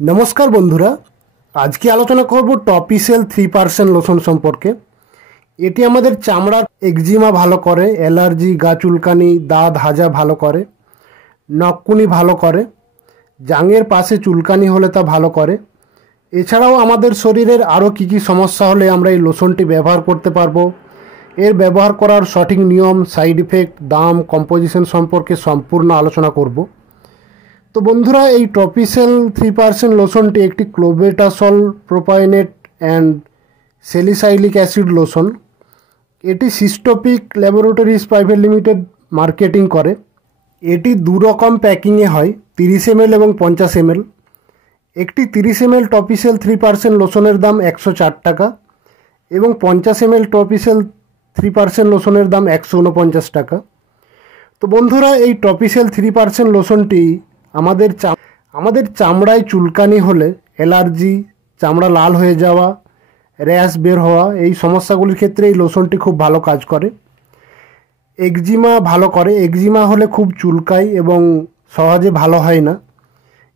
নমস্কার বন্ধুরা, আজকে আলোচনা করব টপিসেল 3% লোশন সম্পর্কে। এটি আমাদের চামড়ার একজিমা ভালো করে, অ্যালার্জি, গা চুলকানি, দাঁত হাজা ভালো করে, নখকুনি ভালো করে, জাঙের পাশে চুলকানি হলে তা ভালো করে। এছাড়াও আমাদের শরীরের আরও কী কী সমস্যা হলে আমরা এই লোশনটি ব্যবহার করতে পারবো, এর ব্যবহার করার সঠিক নিয়ম, সাইড ইফেক্ট, দাম, কম্পোজিশন সম্পর্কে সম্পূর্ণ আলোচনা করব। তো বন্ধুরা, এই টপিসেল 3% লোশনটি একটি clobetasol propionate and salicylic acid lotion. এটি Systopic laboratories private limited marketing করে। এটি দু রকম প্যাকিংয়ে হয়, 30 ml এবং 50 ml। একটি 30 ml টপিসেল 3% লোশনের দাম 104 টাকা এবং 50 ml টপিসেল 3% লোশনের দাম 149 টাকা। তো বন্ধুরা, এই টপিসেল 3% লোশনটি আমাদের চামড়ায় চুলকানি হলে, অ্যালার্জি, চামড়া লাল হয়ে যাওয়া, র্যাশ বের হওয়া, এই সমস্যাগুলির ক্ষেত্রে এই লোশনটি খুব ভালো কাজ করে। একজিমা ভালো করে, একজিমা হলে খুব চুলকায় এবং সহজে ভালো হয় না।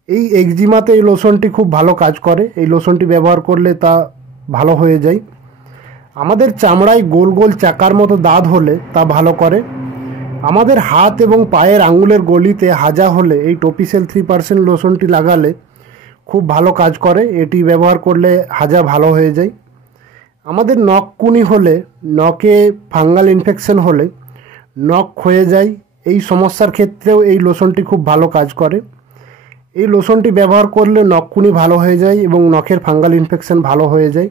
এই একজিমাতে এই লোশনটি খুব ভালো কাজ করে। এই লোশনটি ব্যবহার করলে তা ভালো হয়ে যায়। আমাদের চামড়ায় গোল গোল চাকার মতো দাগ হলে তা ভালো করে। আমাদের হাত এবং পায়ের আঙুলের গলিতে হাজা হলে এই টপিসেল 3% লোশনটি লাগালে খুব ভালো কাজ করে। এটি ব্যবহার করলে হাজা ভালো হয়ে যায়। আমাদের নখকুনি হলে, নখে ফাঙ্গাল ইনফেকশন হলে, নখ ক্ষয়ে যায়, এই সমস্যার ক্ষেত্রেও এই লোশনটি খুব ভালো কাজ করে। এই লোশনটি ব্যবহার করলে নখকুনি ভালো হয়ে যায় এবং নখের ফাঙ্গাল ইনফেকশন ভালো হয়ে যায়।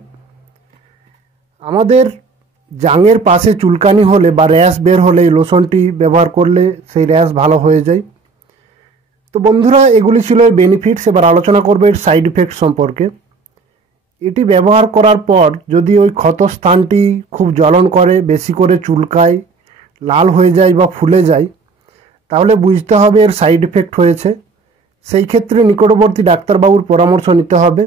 আমাদের জাঙের পাশে চুলকানি হলে বা র্যাশ বের হলে এই লোশনটি ব্যবহার করলে সেই র্যাশ ভালো হয়ে যায়। তো বন্ধুরা, এগুলি ছিল এর বেনিফিটস। এবার আলোচনা করবে এর সাইড ইফেক্ট সম্পর্কে। এটি ব্যবহার করার পর যদি ওই ক্ষত স্থানটি খুব জ্বলন করে, বেশি করে চুলকায়, লাল হয়ে যায় বা ফুলে যায়, তাহলে বুঝতে হবে এর সাইড ইফেক্ট হয়েছে। সেই ক্ষেত্রে নিকটবর্তী ডাক্তারবাবুর পরামর্শ নিতে হবে।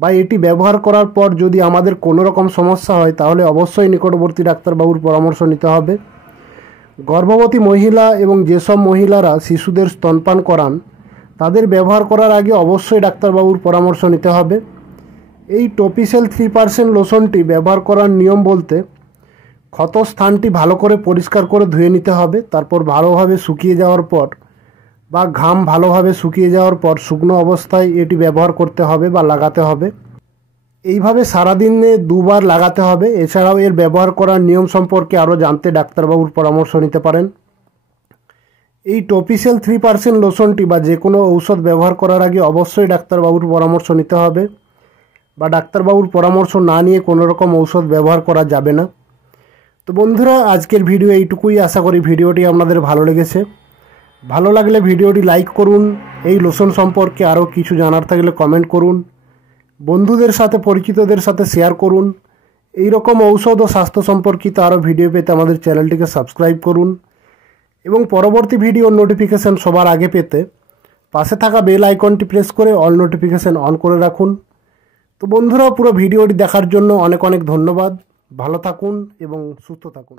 বা এটি ব্যবহার করার পর যদি আমাদের কোনো রকম সমস্যা হয় তাহলে অবশ্যই নিকটবর্তী ডাক্তারবাবুর পরামর্শ নিতে হবে। গর্ভবতী মহিলা এবং যেসব মহিলারা শিশুদের স্তনপান করান তাদের ব্যবহার করার আগে অবশ্যই ডাক্তারবাবুর পরামর্শ নিতে হবে। এই টপিসেল 3% লোশনটি ব্যবহার করার নিয়ম বলতে, ক্ষত স্থানটি ভালো করে পরিষ্কার করে ধুয়ে নিতে হবে। তারপর ভালোভাবে শুকিয়ে যাওয়ার পর বা ঘাম ভালোভাবে শুকিয়ে যাওয়ার পর শুকনো অবস্থায় এটি ব্যবহার করতে হবে বা লাগাতে হবে। এইভাবে সারাদিনে 2 বার লাগাতে হবে। এছাড়াও এর ব্যবহার করার নিয়ম সম্পর্কে আরও জানতে ডাক্তারবাবুর পরামর্শ নিতে পারেন। এই টপিসেল 3% লোশনটি বা যে কোনো ঔষধ ব্যবহার করার আগে অবশ্যই ডাক্তারবাবুর পরামর্শ নিতে হবে বা ডাক্তারবাবুর পরামর্শ না নিয়ে কোনো রকম ঔষধ ব্যবহার করা যাবে না। তো বন্ধুরা, আজকের ভিডিও এইটুকুই। আশা করি ভিডিওটি আপনাদের ভালো লেগেছে। ভালো লাগলে ভিডিওটি লাইক করুন। এই লোশন সম্পর্কে আরও কিছু জানার থাকলে কমেন্ট করুন। বন্ধুদের সাথে, পরিচিতদের সাথে শেয়ার করুন। এই রকম ঔষধ ও স্বাস্থ্য সম্পর্কিত আরও ভিডিও পেতে আমাদের চ্যানেলটিকে সাবস্ক্রাইব করুন এবং পরবর্তী ভিডিওর নোটিফিকেশান সবার আগে পেতে পাশে থাকা বেল আইকনটি প্রেস করে অল নোটিফিকেশান অন করে রাখুন। তো বন্ধুরা, পুরো ভিডিওটি দেখার জন্য অনেক অনেক ধন্যবাদ। ভালো থাকুন এবং সুস্থ থাকুন।